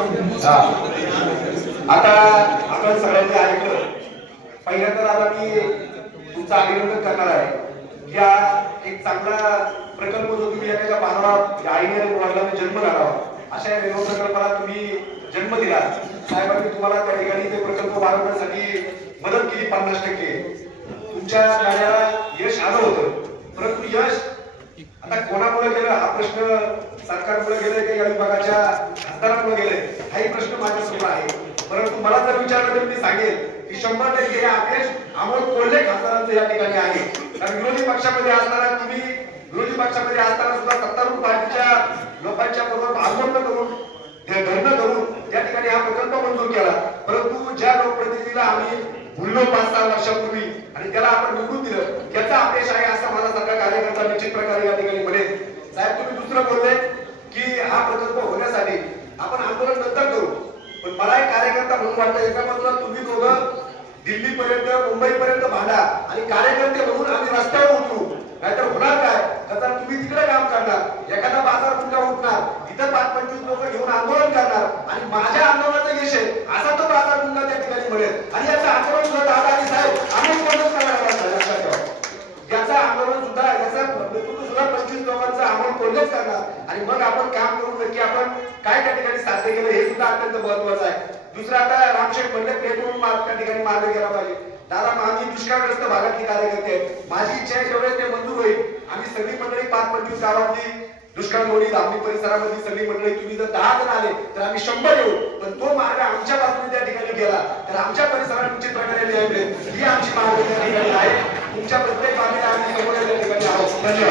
हा. आता आपण सगळ्यांनी ऐकलं. पहिल्या तर आता मी तुमचं अभिनंदन करणार आहे. या एक चांगला प्रकल्प जो तुम्ही एखाद्या बांधवा आईने वडिलांनी जन्म घालावा अशा रेल्वे प्रकल्पाला तुम्ही जन्म दिला. साहेबांनी तुम्हाला त्या ठिकाणी ते प्रकल्प वाढवण्यासाठी मदत केली 50%. तुमच्या कार्याला यश आलं होतं, परंतु यश आता कोणामुळे गेलं हा प्रश्न सरकारमुळे गेले की या विभागाच्या खासदारांमुळे गेले हाही प्रश्न माझ्यासमोर आहे. परंतु मला जर विचारलं तर मी सांगेन की 100% हे अपयश अमोल कोल्हे खासदारांचं या ठिकाणी आहे. कारण विरोधी पक्षामध्ये असताना तुम्ही विरोधी पक्षामध्ये असताना सुद्धा सत्तारूढ पार्टीच्या लोकांच्या बरोबर भागवंत करून धरणं धरून या ठिकाणी हा प्रकल्प मंजूर केला. परंतु ज्या लोकप्रतिनिधीला आम्ही बोललो 5-6 वर्षापूर्वी आणि त्याला आपण निवडून दिलं याचा अपयश आहे असं माझा सगळा कार्यकर्ता निश्चित प्रकारे या ठिकाणी म्हणेल. साहेब तुम्ही दुसरं बोलले की हा प्रकल्प होण्यासाठी आपण आंदोलन नंतर करू, पण मला एक कार्यकर्ता म्हणून वाटतं एका बाजूला तुम्ही दोघं दिल्ली पर्यंत मुंबई पर्यंत भांडा आणि कार्यकर्ते म्हणून आम्ही रस्त्यावर उतरू, नाहीतर होणार काय तर तुम्ही तिकडे काम करणार, एखादा बाजार तुमचा उठणार, इथं 5-25 लोक घेऊन आंदोलन करणार आणि माझ्या आंदोलनाचा यश आहे असा तो बाजार तुमचा त्या ठिकाणी मिळेल आणि याचं आंदोलन सुद्धा दादा आणि साहेब आम्ही मदत करणार. लक्षात ठेवा याचं आंदोलन सुद्धा याचं नेतृत्व सुद्धा 25 लोकांचं आंदोलन कोणतेच करणार आणि मग आपण काम करून नक्की आपण काय त्या ठिकाणी साध्य केलं हे सुद्धा अत्यंत महत्वाचं आहे. दुसरं आता रामशेठ म्हणले पेट्रोल मार्ग त्या ठिकाणी मार्ग गेला पाहिजे. दादा आम्ही दुष्काळग्रस्त भागातली कार्यकर्ते आहेत, माझी इच्छा आहे जेवढे ते मंजूर होईल आम्ही सगळी मंडळी 5-25 गावातली दुष्काळ मोडी धामणी परिसरामधली सगळी मंडळी तुम्ही जर 10 जण आले तर आम्ही 100 येऊ, पण तो मार्ग आमच्या बाजूने त्या ठिकाणी गेला तर आमच्या परिसरात निश्चित प्रकारे न्याय मिळेल ही आमची मागणी त्या ठिकाणी आहे. तुमच्या प्रत्येक मागणीला आम्ही समोर त्या ठिकाणी आहोत. धन्यवाद.